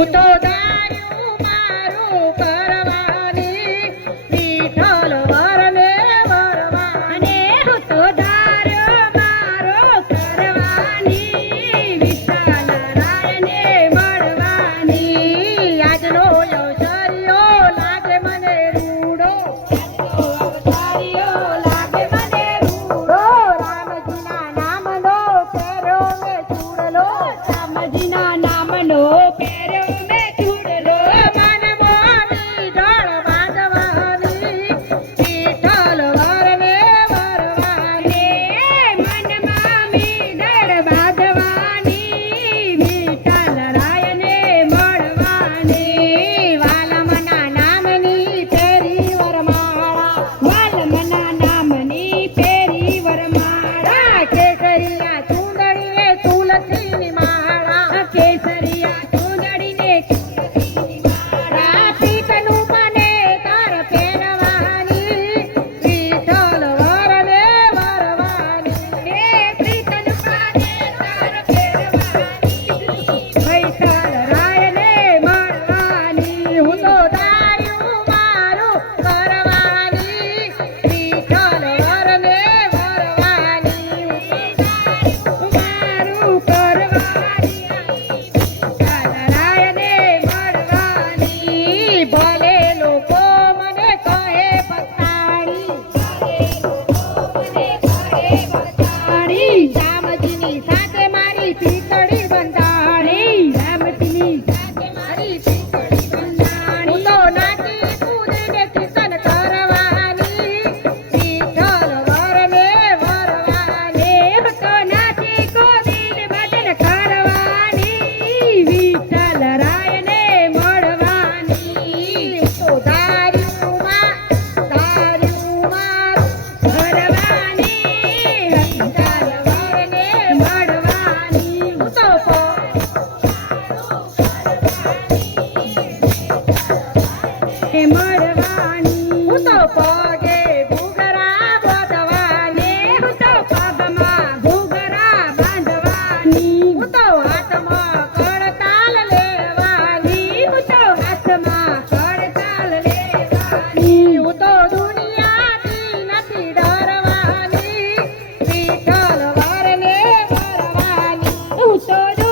不到的 do